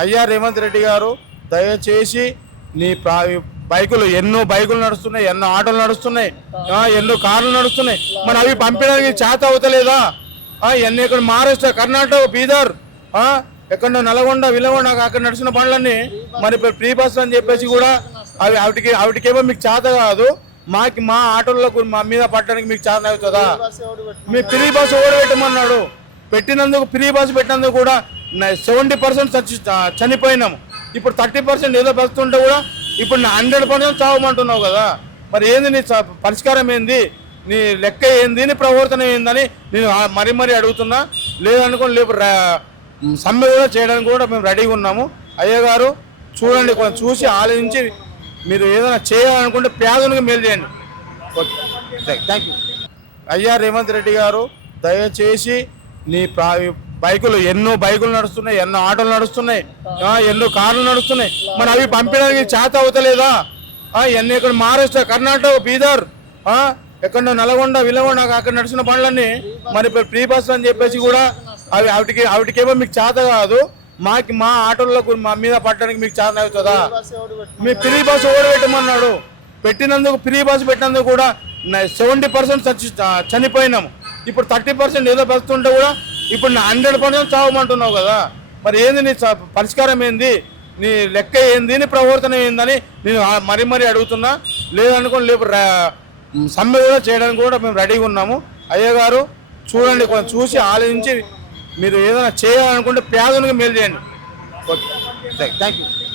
అయ్యా రేవంత్ రెడ్డి గారు, దయచేసి నీ బైకులు ఎన్నో బైకులు నడుస్తున్నాయి, ఎన్నో ఆటోలు నడుస్తున్నాయి, ఎన్నో కార్లు నడుస్తున్నాయి. మరి అవి పంపించడానికి చేత అవుతలేదా? ఎన్ని ఇక్కడ మహారాష్ట్ర, కర్ణాటక, బీదర్, ఎక్కడో నల్గొండ, విలగొండ అక్కడ నడిచిన పనులన్నీ మరి ఫ్రీ బస్ అని చెప్పేసి కూడా వాటికేమో మీకు చేత కాదు. మా ఆటోలకు మా మీద పట్టడానికి మీకు చేత అవుతుందా? మీ ఫ్రీ బస్ ఓడి పెట్టమన్నాడు. పెట్టినందుకు ఫ్రీ బస్ పెట్టినందుకు కూడా 70% చనిపోయినాము. ఇప్పుడు 30% ఏదో బతుంటే కూడా ఇప్పుడు 100% చావమంటున్నావు కదా. మరి ఏంది నీ పరిష్కారం ఏంది? నీ లెక్క ఏంది? నీ ప్రవర్తన ఏందని నేను మరీ అడుగుతున్నా. లేదనుకోని లేపు సమ్మె కూడా చేయడానికి కూడా మేము రెడీగా ఉన్నాము. అయ్యగారు చూడండి, కొంచెం చూసి ఆలోచించి మీరు ఏదైనా చేయాలనుకుంటే పేదలకు మేలు చేయండి. Okay, thank you. అయ్యా రేవంత్ రెడ్డి గారు, దయచేసి నీ బైకులు ఎన్నో బైకులు నడుస్తున్నాయి, ఎన్నో ఆటోలు నడుస్తున్నాయి, ఎన్నో కార్లు నడుస్తున్నాయి. మరి అవి పంపించడానికి చేత అవుతలేదా? ఎన్ని ఇక్కడ మహారాష్ట్ర, కర్ణాటక, బీదర్, ఎక్కడో నల్గొండ, విలగొండ అక్కడ నడిచిన పనులన్నీ మరి ఫ్రీ బస్ అని చెప్పేసి కూడా వాటికేమో మీకు చేత కాదు. మా ఆటోలకు మా మీద పట్టడానికి మీకు చేత అవుతుందా? మీ ఫ్రీ బస్ ఓడి పెట్టమన్నాడు. పెట్టినందుకు ఫ్రీ బస్ పెట్టినందుకు కూడా 70% చనిపోయినాము. ఇప్పుడు 30% ఏదో బతుంటే కూడా ఇప్పుడు 100% చావమంటున్నావు కదా. మరి ఏంది నీ పరిష్కారం ఏంది? నీ లెక్క ఏంది? నీ ప్రవర్తన ఏందని నేను మరీ అడుగుతున్నా. లేదనుకోని లేపు సమ్మె కూడా చేయడానికి కూడా మేము రెడీగా ఉన్నాము. అయ్యగారు చూడండి, కొంచెం చూసి ఆలోచించి మీరు ఏదైనా చేయాలనుకుంటే పేదలకు మేలు చేయండి. Okay, thank you.